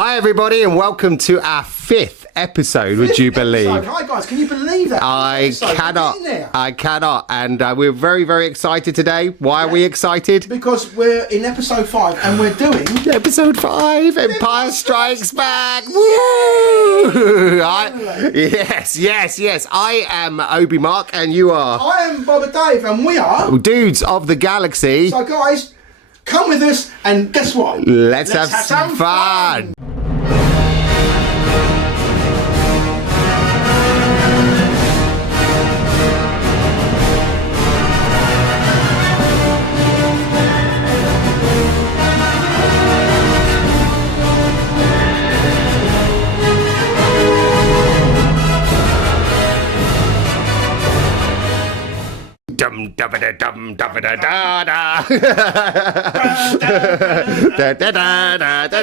Hi everybody and welcome to our fifth episode, would you believe? Hi guys, can you believe that? I cannot. And we're very, very excited today. Why are we excited? Because we're in episode 5 and we're doing... Episode 5, Empire Strikes Back. Woo! Yes. I am Obi Mark and you are... I am Boba Dave and we are... Dudes of the Galaxy. So guys, come with us and guess what? Let's have some fun. Dum da ba da dum da ba da da da da da da da da da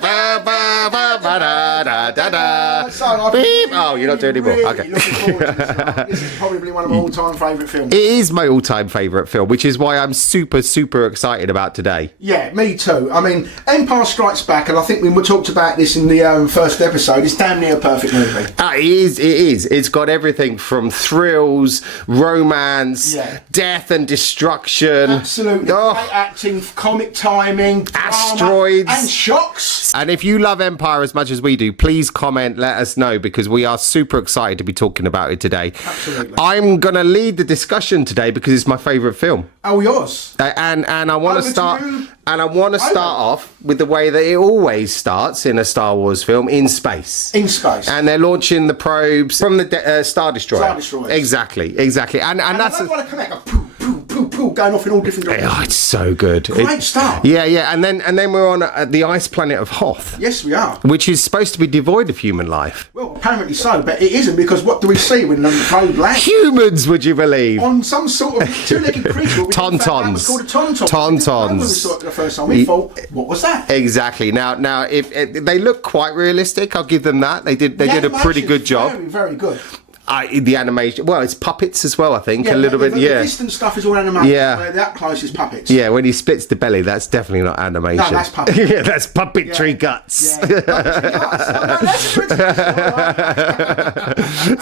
ba ba ba ba da da da da. Beep. Oh, you're not doing anymore. Okay. This is probably one of my all-time favourite films. It is my all-time favourite film, which is why I'm super excited about today. Yeah, me too. I mean, Empire Strikes Back, and I think we talked about this in the first episode. It's damn near a perfect movie. It is. It's got everything from thrills, romance, death and destruction. Absolutely. Great acting, comic timing, asteroids, and shocks. And if you love Empire as much as we do, please comment, let us know, because we are super excited to be talking about it today. Absolutely. I'm going to lead the discussion today because it's my favourite film. Oh, yours. And I want to start... And I want to start off with the way that it always starts in a Star Wars film, in space. In space. And they're launching the probes from the Star Destroyer. Star Destroyers. Exactly. And that's... I want to come out, go poo, going off in all different directions. Oh, it's so good. Great start. Yeah. And then we're on the ice planet of Hoth. Yes, we are. Which is supposed to be devoid of human life. Well, apparently so, but it isn't, because what do we see when the probe lands? Humans, would you believe? On some sort of two-legged creature. Tauntauns. It's called a tauntaun. Tauntauns. When we saw it the first time, we thought, what was that? Exactly. Now, if they look quite realistic, I'll give them that. They did a pretty good job. Very, very good. The animation, well, it's puppets as well, I think, a little bit. The distant stuff is all animation. Yeah. Where the up close is puppets. Yeah, when he splits the belly, that's definitely not animation. No, that's puppets. Yeah, that's puppetry guts. Yeah.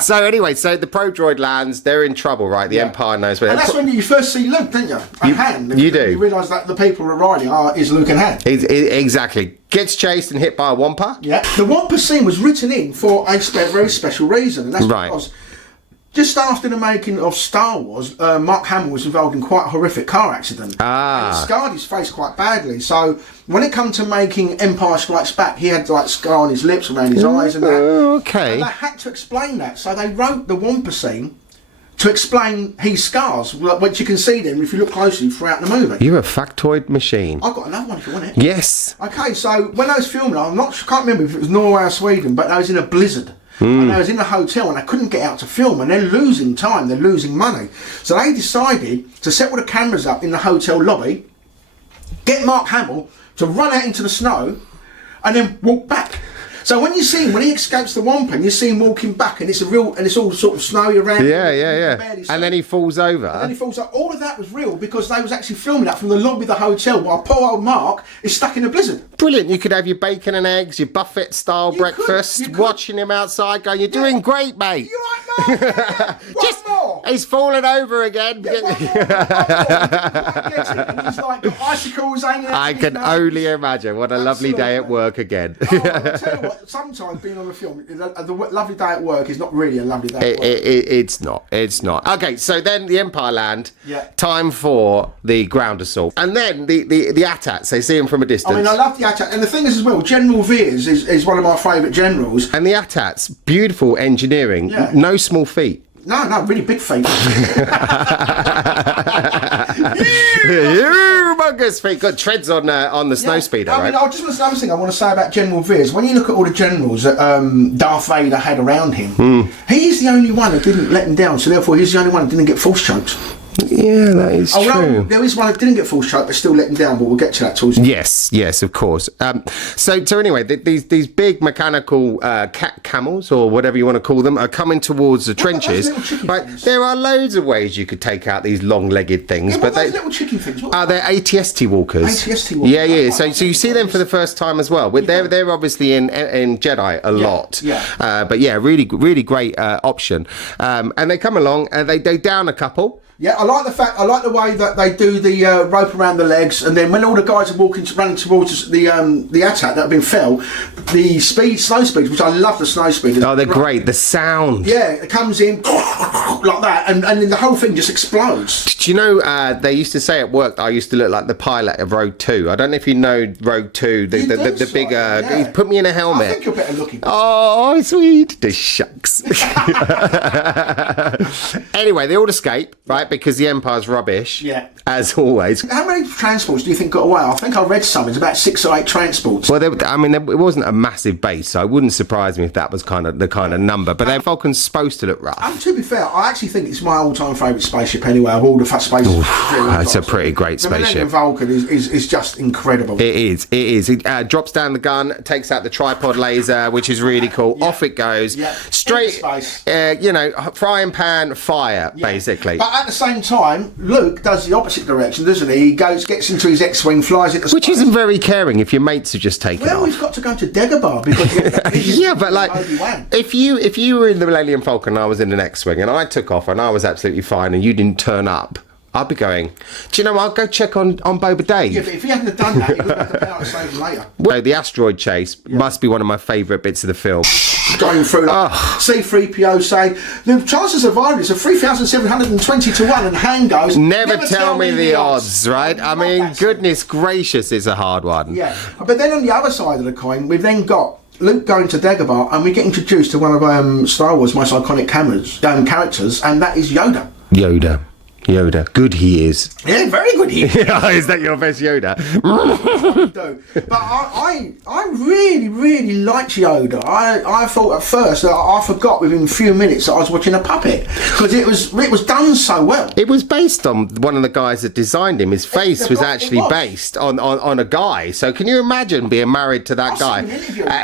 So anyway, the probe droid lands. They're in trouble, right? The Empire knows where. And that's when you first see Luke, don't you? And Han. You do. You realise that the people who are riding is Luke and Han. Exactly. Gets chased and hit by a Wampa. Yeah. The Wampa scene was written in for a very special reason, and that's because just after the making of Star Wars, Mark Hamill was involved in quite a horrific car accident. And it scarred his face quite badly. So when it come to making Empire Strikes Back, he had like scar on his lips, around his eyes and that. Okay. And they had to explain that. So they wrote the Wampa scene to explain his scars, which you can see them if you look closely throughout the movie. You're a factoid machine. I've got another one if you want it. Yes. Okay, so when I was filming, can't remember if it was Norway or Sweden, but I was in a blizzard. And I was in a hotel and I couldn't get out to film, and they're losing time, they're losing money. So they decided to set all the cameras up in the hotel lobby, get Mark Hamill to run out into the snow, and then walk back. So when you see him, when he escapes the Wampa, and you see him walking back, and it's all sort of snowy around. Yeah. And then he falls over. All of that was real because they was actually filming that from the lobby of the hotel while poor old Mark is stuck in a blizzard. Brilliant. You could have your bacon and eggs, your buffet-style breakfast, watching him outside going, you're doing great, mate. You're right, Mark. One more. He's fallen over again. One more. And he's like got icicles hanging out. I can only imagine. What a lovely day at work again. I'll tell you what, sometimes being on a film, the lovely day at work is not really a lovely day at work. It's not. Okay, so then the Empire land. Yeah. Time for the ground assault. And then the AT-ATs, they see him from a distance. I mean, I love the AT-AT. And the thing is as well, General Veers is one of my favourite generals. And the AT-ATs, beautiful engineering, no small feat. No, really big feet. Humongous feet. Got treads on the snow speeder, right? I mean, just another thing I want to say about General Veers. When you look at all the generals that Darth Vader had around him, he's the only one that didn't let him down. So therefore, he's the only one that didn't get force chokes. Yeah, that is true. There is one that didn't get full stroke, but still let him down. But we'll get to that towards. Yes, of course. So anyway, these big mechanical camels or whatever you want to call them are coming towards the trenches. Right, there are loads of ways you could take out these long-legged things, but those little chicken things. They're ATST walkers. ATST walkers. Yeah. So you see them for the first time as well. They're obviously in Jedi a lot. Yeah. But yeah, really great option. And they come along and they down a couple. Yeah, I like the way that they do the rope around the legs, and then when all the guys are running towards the attack that have been fell, the snow speeds, which I love the snow speed. Oh, they're great. The sound. Yeah, it comes in like that, and then the whole thing just explodes. Do you know, they used to say at work that I used to look like the pilot of Rogue 2. I don't know if you know Rogue 2, the bigger... Yeah. He put me in a helmet. I think you're better looking. Oh, sweet. The shucks. Anyway, they all escape, right, because the Empire's rubbish. Yeah. As always. How many transports do you think got away? I think I read some. It's about 6 or 8 transports. Well, it wasn't a massive base, so it wouldn't surprise me if that was the kind of number. But their Falcon's supposed to look rough. And to be fair, I actually think it's my all-time favourite spaceship anyway of all the spaceships. It's a pretty great the spaceship. Vulcan is just incredible. It is. It drops down the gun, takes out the tripod laser, which is really cool. Yeah. Off it goes. Yeah. Straight, frying pan fire, basically. But at the same time, Luke does the opposite direction, doesn't he? He gets into his X-wing, flies into space. Which isn't very caring if your mates are just taken off. Well, he's got to go to Dagobah because yeah, but like, if you were in the Millennium Falcon and I was in an X-wing and I took off and I was absolutely fine and you didn't turn up, I'd be going, do you know what, I'll go check on Boba Dave. Yeah, but if he hadn't done that, he would have had the power to save him later. Well, the asteroid chase must be one of my favourite bits of the film. Going through, C-3PO saying, the chances of survival is 3,720 to 1, and Han goes, Never tell me the odds, right? I mean, goodness gracious, it's a hard one. Yeah, but then on the other side of the coin, we've then got Luke going to Dagobah, and we get introduced to one of Star Wars' most iconic characters, and that is Yoda. Yoda, good he is. Yeah, very good he is. Is that your best Yoda? But I really liked Yoda. I thought at first that I forgot within a few minutes that I was watching a puppet because it was done so well. It was based on one of the guys that designed him. His face was actually based on a guy. So can you imagine being married to that guy?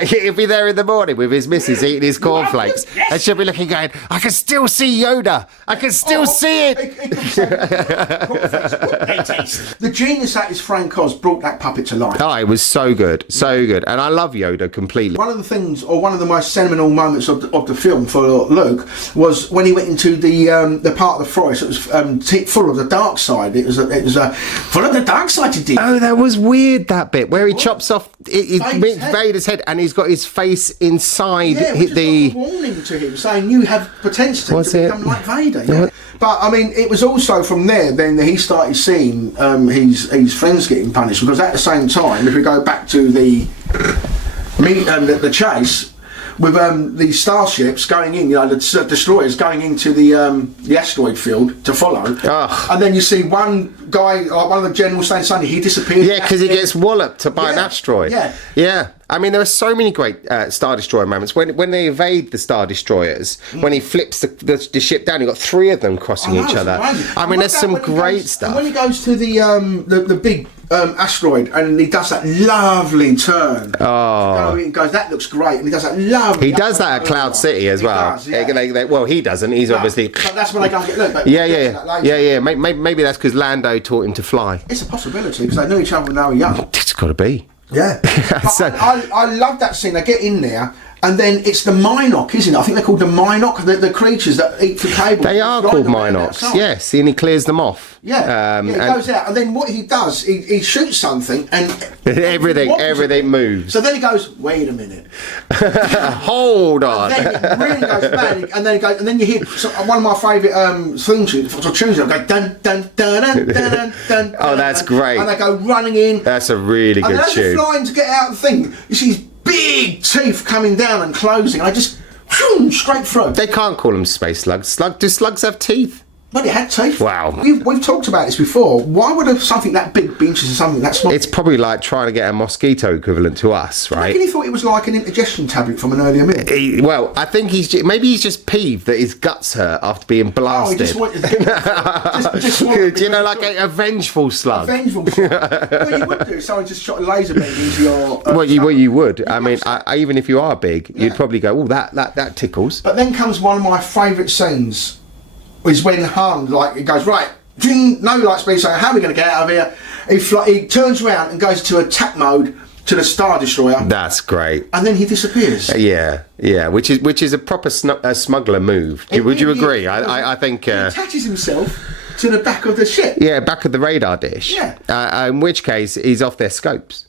He'll be there in the morning with his missus eating his cornflakes, and she'll be looking going, I can still see Yoda. I can still see it. The genius that is Frank Oz brought that puppet to life. Oh, it was so good, and I love Yoda completely. One of the things, or one of the most seminal moments of the film for Luke was when he went into the part of the forest that was full of the dark side. It was full of the dark side. He did. Oh, that was weird. That bit where he chops off Vader's head, and he's got his face inside the warning to him, saying you have potential to become like Vader. Yeah. But I mean, it was also from there then that he started seeing his friends getting punished, because at the same time, if we go back to the chase with the starships going in, the destroyers going into the asteroid field to follow, and then you see one guy, one of the generals saying something, he disappears. Yeah, because he gets walloped by an asteroid. Yeah. I mean, there are so many great Star Destroyer moments. When they evade the Star Destroyers, when he flips the ship down, you've got 3 of them crossing each other. I mean, there's some great stuff. And when he goes to the big asteroid and he does that lovely turn. He goes, that looks great. And he does that lovely... He does that at Cloud City as well. Does, yeah. Well, he doesn't. He's obviously... But that's when they go and get Luke. Yeah. Maybe that's because Lando taught him to fly. It's a possibility, because they knew each other when they were young. It's got to be. Yeah. I love that scene. They get in there, and then it's the Minoc, isn't it? I think they're called the Minoc, the creatures that eat the cable. They are called Minocs, yes, and he clears them off. Yeah, he goes out, and then what he does, he shoots something, and everything moves. So then he goes, wait a minute. Hold on. And then it really goes bad, and then you hear one of my favourite theme tunes, go dun dun dun dun dun dun. Oh, that's great. And they go running in. That's a really good tune. And as they're flying to get out of the thing, you see his big teeth coming down and closing, and I just straight through. They can't call them space slugs. Do slugs have teeth? But it had teeth. Wow. We've talked about this before. Why would something that big be interested in something that small? It's probably like trying to get a mosquito equivalent to us, I right? reckon he thought it was like an indigestion tablet from an earlier meal. Well, I think maybe he's just peeved that his guts hurt after being blasted. Oh, he just wanted to Do you know, like a vengeful slug? A vengeful slug. Well, you would do. Someone just shot a laser beam into your... Well, you would. I mean, even if you are big, you'd probably go, oh, that tickles. But then comes one of my favourite scenes, is when Han, like, he goes, right, ding, no light speed, so how are we going to get out of here? He turns around and goes to attack mode to the Star Destroyer. That's great. And then he disappears. Yeah, which is a proper smuggler move. Would you agree? I think... he attaches himself to the back of the ship. Yeah, back of the radar dish. Yeah. In which case, he's off their scopes.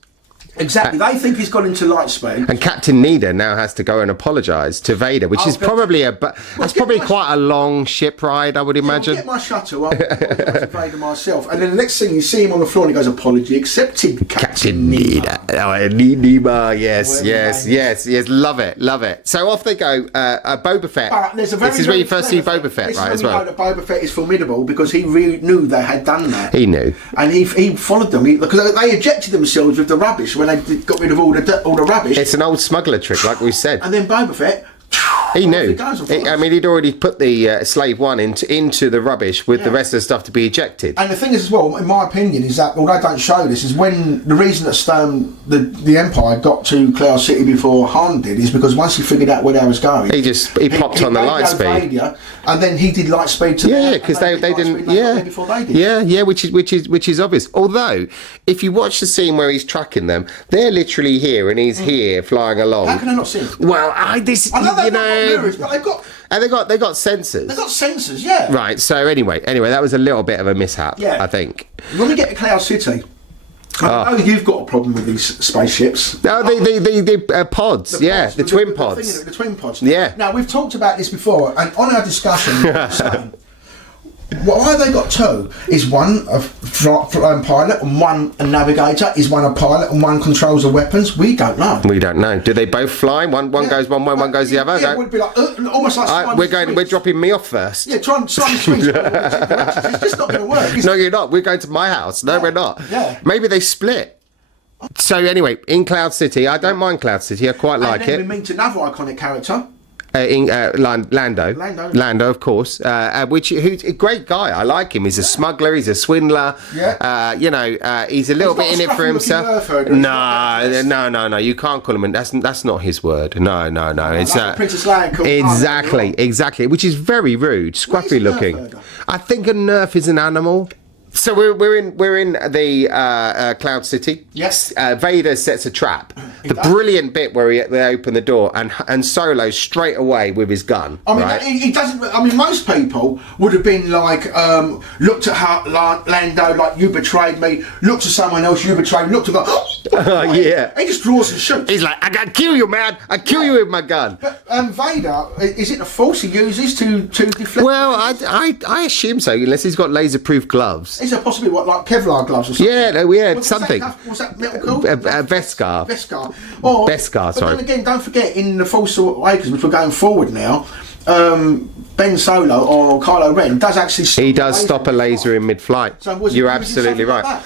Exactly. They think he's gone into light speed. And Captain Needa now has to go and apologise to Vader, which is probably that's probably quite a long ship ride, I would imagine. I'll get my shuttle. I'll to Vader myself. And then the next thing you see him on the floor and he goes, apology accepted, Captain Needa. Oh, Needa, yes. Love it. So off they go. Boba Fett. But there's a very, this is where you first see Boba Fett, right, as well. Know that Boba Fett is formidable because he really knew they had done that. He knew. And he followed them because they ejected themselves with the rubbish when they got rid of all the rubbish. It's an old smuggler trick, like we said. And then Boba Fett, he knew. I mean, he'd already put the Slave One into the rubbish with the rest of the stuff to be ejected. And the thing is, as well, in my opinion, is that although they don't show this, is when the reason that the Empire got to Cloud City before Han did is because once he figured out where they was going, he popped on the light speed. Vader, and then he did light speed to them. Yeah, because they didn't. Before they did. Yeah, which is obvious. Although, if you watch the scene where he's tracking them, they're literally here and he's here flying along. How can I not see him? Well, you know. Mirrors, but they've got sensors. They've got sensors, yeah. Right. So anyway, that was a little bit of a mishap. Yeah. I think. When we get to Cloud City, I know you've got a problem with these spaceships. No, the pods. The twin pods. The twin pods. Yeah. Now we've talked about this before, and on our discussion. Why they got two is one a pilot and one a navigator. Is one a pilot and one controls the weapons? We don't know. Do they both fly? One goes one way, one goes the other. Yeah, it would be like almost like we're dropping me off first. Yeah, try and switch. It's just not going to work. No, you're not. We're going to my house. No, we're not. Yeah. Maybe they split. So anyway, in Cloud City, I don't mind Cloud City. I quite like it. We meet another iconic character. Lando, of course. Who's a great guy. I like him. He's a smuggler. He's a swindler. Yeah. He's a little bit in it for himself. No. You can't call him. That's not his word. No. It's Princess Leia. Exactly. Which is very rude, scruffy looking. I think a nerf is an animal. So we're in the Cloud City. Yes. Vader sets a trap. Brilliant bit where they open the door and Solo straight away with his gun. I mean, right? he doesn't. I mean, most people would have been like, looked at Lando like, you betrayed me. Looked at someone else, you betrayed me. Looked at yeah. He just draws and shoots. He's like, I gotta kill you, man. I kill you with my gun. But Vader, is it the force he uses to deflect? Well, I assume so, unless he's got laser-proof gloves. Is it possibly like Kevlar gloves or something? Yeah, something. What's that metal called? Beskar. Beskar, sorry. But then again, don't forget, in the Force Awakens, which we're going forward now, Ben Solo or Kylo Ren does actually stop a laser in mid-flight. So you're absolutely right. Like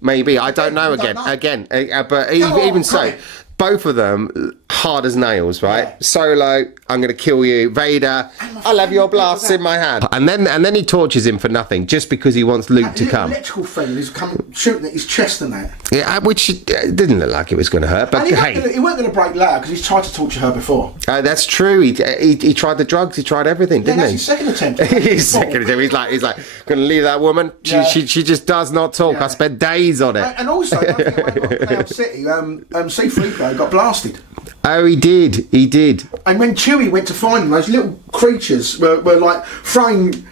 Maybe. I don't know again. But even so, both of them hard as nails, right? Yeah. Solo, I'm going to kill you. Vader, I'll have your blasts in my hand. And then he tortures him for nothing just because he wants Luke to come. Electrical thing is shooting at his chest and that. Yeah, which didn't look like it was going to hurt. But he weren't going to break Leia because he's tried to torture her before. That's true. He tried the drugs. He tried everything, didn't he? His second attempt. His second attempt. He's like going to leave that woman. She just does not talk. Yeah. I spent days on it. And also, don't forget, when Cloud City, C-3PO got blasted. Oh, he did. And when Chewie went to find him, those little creatures were like throwing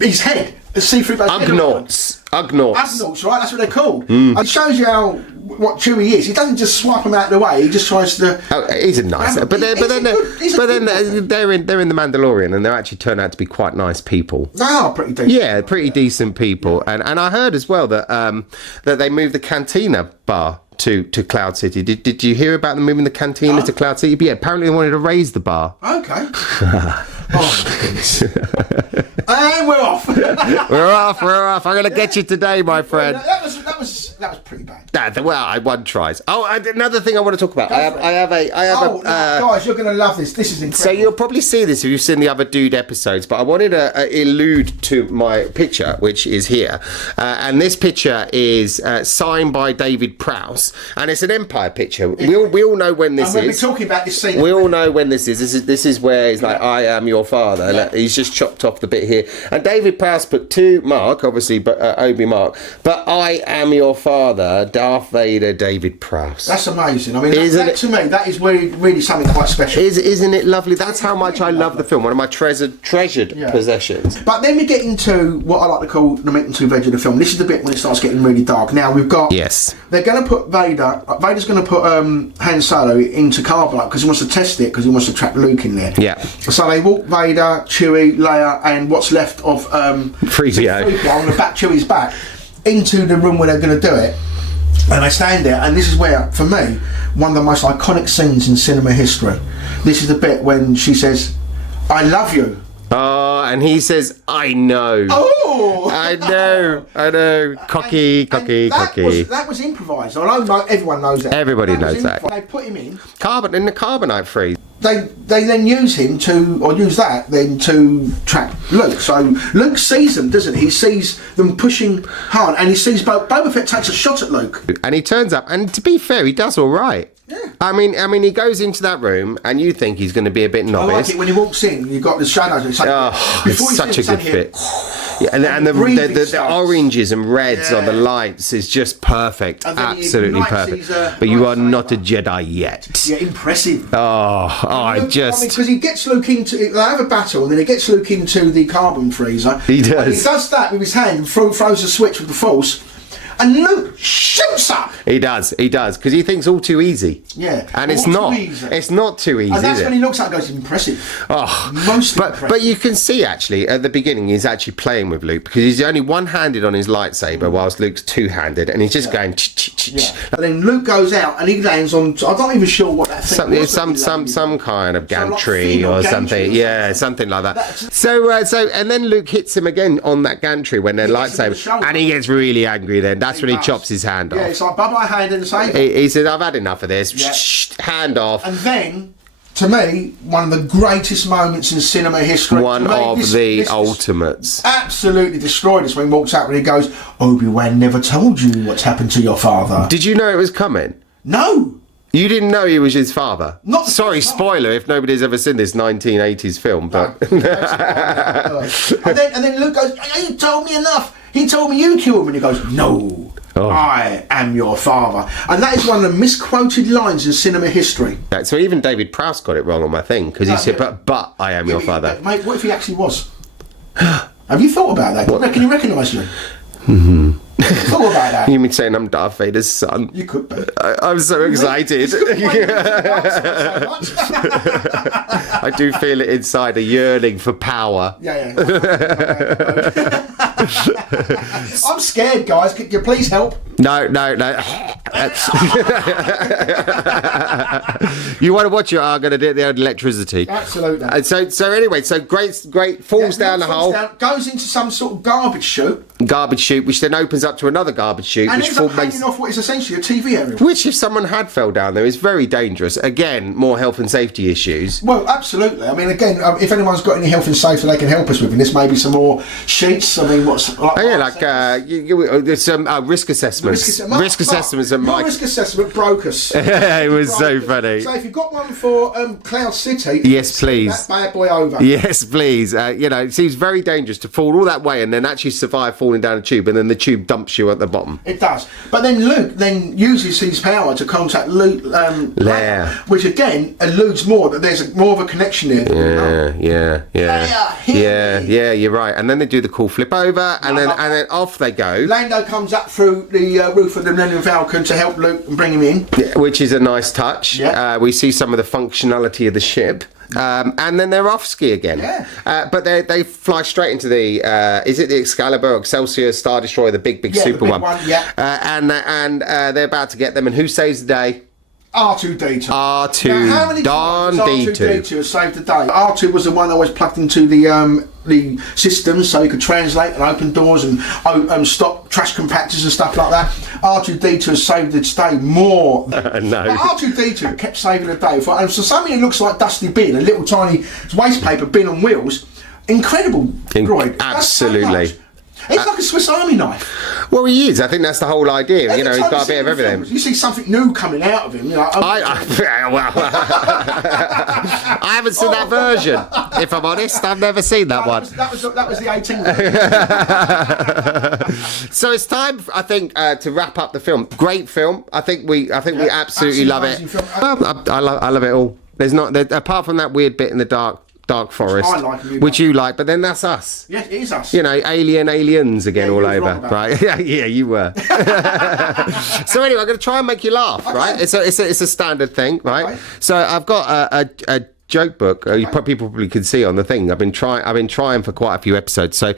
his head. Ugnaughts, right? That's what they're called. It shows you what Chewie is. He doesn't just swipe them out of the way. He just tries to. Oh, he's a nice. But then they're in the Mandalorian, and they actually turn out to be quite nice people. They are pretty decent. Yeah, pretty decent people. Yeah. And I heard as well that that they moved the Cantina bar to Cloud City. Did you hear about them moving the Cantina to Cloud City? Yeah, apparently they wanted to raise the bar. Okay. Oh my goodness. And we're off. We're off. I'm going to get you today, my friend. That was pretty bad. Well, I won tries. Oh, another thing I want to talk about. I have a. Guys, you're going to love this. This is incredible. So you'll probably see this if you've seen the other Dude episodes, but I wanted to allude to my picture, which is here. And this picture is signed by David Prowse, and it's an Empire picture. We all know when this we'll is. be talking about this scene. We all know when this is. This is where he's like, I am your father. Yeah. He's just chopped off the bit here. And David Prowse put to Mark, obviously, but Obi Mark, but I am your father, Darth Vader, David Prowse. That's amazing. I mean, that to me, that is really something quite special. Isn't it lovely? That's how much I love the film. One of my treasured possessions. But then we get into what I like to call the meat and two veg of the film. This is the bit when it starts getting really dark. Now we've got. Yes. They're going to put Vader. Vader's going to put Han Solo into carbonite because he wants to test it because he wants to trap Luke in there. Yeah. So they walk Vader, Chewie, Leia, and what's left of 3PO on the back, Chewie's back, into the room where they're going to do it. And they stand there, and this is where, for me, one of the most iconic scenes in cinema history. This is the bit when she says, "I love you." Oh, and he says, "I know." Oh, I know. Cocky. That was improvised. I know everyone knows that. Everybody knows that. They put him in the carbonite freeze. They then use him to trap Luke. So Luke sees them, doesn't he? He sees them pushing hard, and he sees Boba Fett takes a shot at Luke. And he turns up, and to be fair, he does all right. Yeah. I mean, he goes into that room, and you think he's going to be a bit novice. I like it when he walks in. You've got the shadows. It's like, it's such a good fit. Yeah, and the oranges and reds on the lights is just perfect, absolutely perfect. But you are not a Jedi yet. Yeah, impressive. Because he gets Luke into. They have a battle, and then he gets Luke into the carbon freezer. He does. And he does that with his hand and throws a switch with the Force. And Luke shoots up. He does, because he thinks all too easy. Yeah, and it's not. It's not too easy. And that's is when he looks at it and goes, impressive. Impressive. But you can see actually at the beginning he's actually playing with Luke because he's only one-handed on his lightsaber whilst Luke's two-handed, and he's just going. And then Luke goes out and he lands on. I'm not even sure what that thing was. Some kind of gantry or something. Yeah, something like that. So and then Luke hits him again on that gantry when they're lightsaber, and he gets really angry. Then that's when he chops his hand off. Yeah, it's like bye-bye hand in the saber. He said, "I've had enough of this." Yeah. Hand off. And then, to me, one of the greatest moments in cinema history. One of the ultimates. Absolutely destroyed us when he walks out and he goes, "Obi-Wan never told you what's happened to your father." Did you know it was coming? No. You didn't know he was his father? Not Sorry, spoiler if nobody's ever seen this 1980s film, but... No, and then Luke goes, "You told me enough. He told me you killed him." And he goes, "No, I am your father." And that is one of the misquoted lines in cinema history. So even David Prowse got it wrong on my thing, because he said, but I am your father. Mate, what if he actually was? Have you thought about that? Can you recognise you? Mm-hmm. Thought about that? You mean saying I'm Darth Vader's son? You could be. I'm so excited. I do feel it inside, a yearning for power. Yeah. I'm scared, guys. Could you please help? No. You want to watch it? I'm going to do it the old electricity. Absolutely. So anyway, great falls down the hole. Goes into some sort of garbage chute, which then opens up to another garbage chute, and which ends up hanging off what is essentially a TV area. Which, if someone had fell down there, is very dangerous. Again, more health and safety issues. Well, absolutely. I mean, again, if anyone's got any health and safety they can help us with, and this may be some more sheets. I mean, what's there's some risk assessments. Risk assessments. Your risk assessment broke us. It was so funny. So if you've got one for Cloud City, yes, please. That bad boy over. Yes, please. It seems very dangerous to fall all that way and then actually survive falling down a tube, and then the tube dumps you at the bottom. It does. But then Luke then uses his power to contact Luke, Leia, which again alludes more that there's more of a connection there. Yeah, you're right. And then they do the cool flip over, and then off they go. Lando comes up through the roof of the Millennium Falcon to help Luke and bring him in, which is a nice touch. Yeah. We see some of the functionality of the ship. And then they're off ski again. Yeah. But they fly straight into the is it the Excalibur or Excelsior Star Destroyer, the big super one? Yeah. And they're about to get them, and who saves the day? R2D2. R2, Now, how many times Darn has D2. R2D2 saved the day? R2 was the one that always plugged into the systems so you could translate and open doors and stop trash compactors and stuff like that. R2D2 has saved the day more. No. But R2D2 kept saving the day. And for something that looks like Dusty Bin, a little tiny waste paper bin on wheels, incredible droid. Absolutely. It's like a Swiss Army knife. Well, he is. I think that's the whole idea. Every You know, he's time got a see bit of him in everything. films, you see something new coming out of him. You know, I haven't seen that version. If I'm honest, I've never seen that one. That was the 18th. So it's time, I think, to wrap up the film. Great film. I think we absolutely love it. I love it all. There's not apart from that weird bit in the dark forest, I like, which you like, but then that's us. Yes, it is us. You know, aliens again, Yeah, all you was over, wrong about right? Yeah, you were. So anyway, I'm going to try and make you laugh, right? It's a standard thing, right? Okay. So I've got a joke book. People probably can see on the thing. I've been trying for quite a few episodes. So you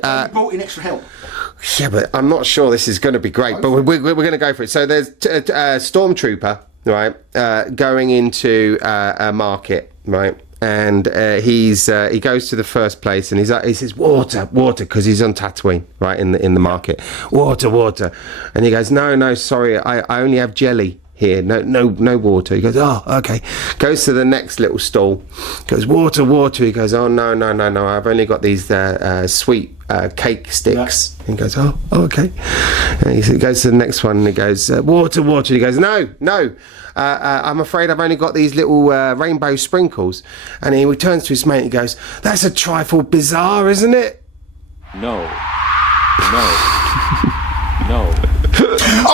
brought in extra help. yeah, but I'm not sure this is going to be great. But we're going to go for it. So there's a stormtrooper, right, going into a market, right. And he goes to the first place and he says water because he's on Tatooine, right, in the market. Water, and he goes no sorry, I only have jelly here, no water. He goes, oh, okay. Goes to the next little stall, goes water. He goes, oh no, I've only got these sweet cake sticks. Yeah. He goes, oh okay. And he goes to the next one and he goes water. He goes, no. I'm afraid I've only got these little rainbow sprinkles. And he returns to his mate and he goes, that's a trifle bizarre, isn't it? No.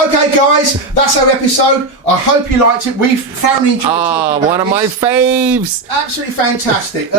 Okay, guys, that's our episode. I hope you liked it. We thoroughly enjoyed it. Oh, one of my faves. Absolutely fantastic.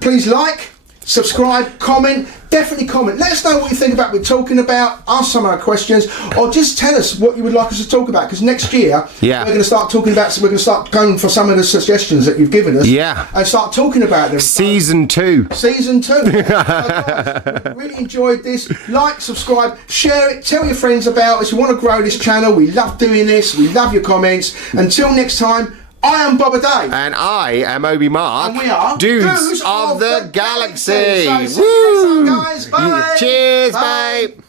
Please like, subscribe, comment. Definitely comment. Let us know what you think about what we're talking about. Ask some of our questions, or just tell us what you would like us to talk about. Because next year, we're going to start talking about. So we're going to start going for some of the suggestions that you've given us. Yeah. And start talking about them. Season 2. Season 2. Guys, really enjoyed this. Like, subscribe, share it. Tell your friends about us. You want to grow this channel. We love doing this. We love your comments. Until next time. I am Boba Dave. And I am Obi Mark. And we are Dudes of the Galaxy. So see you next time, guys. Bye. Cheers, mate.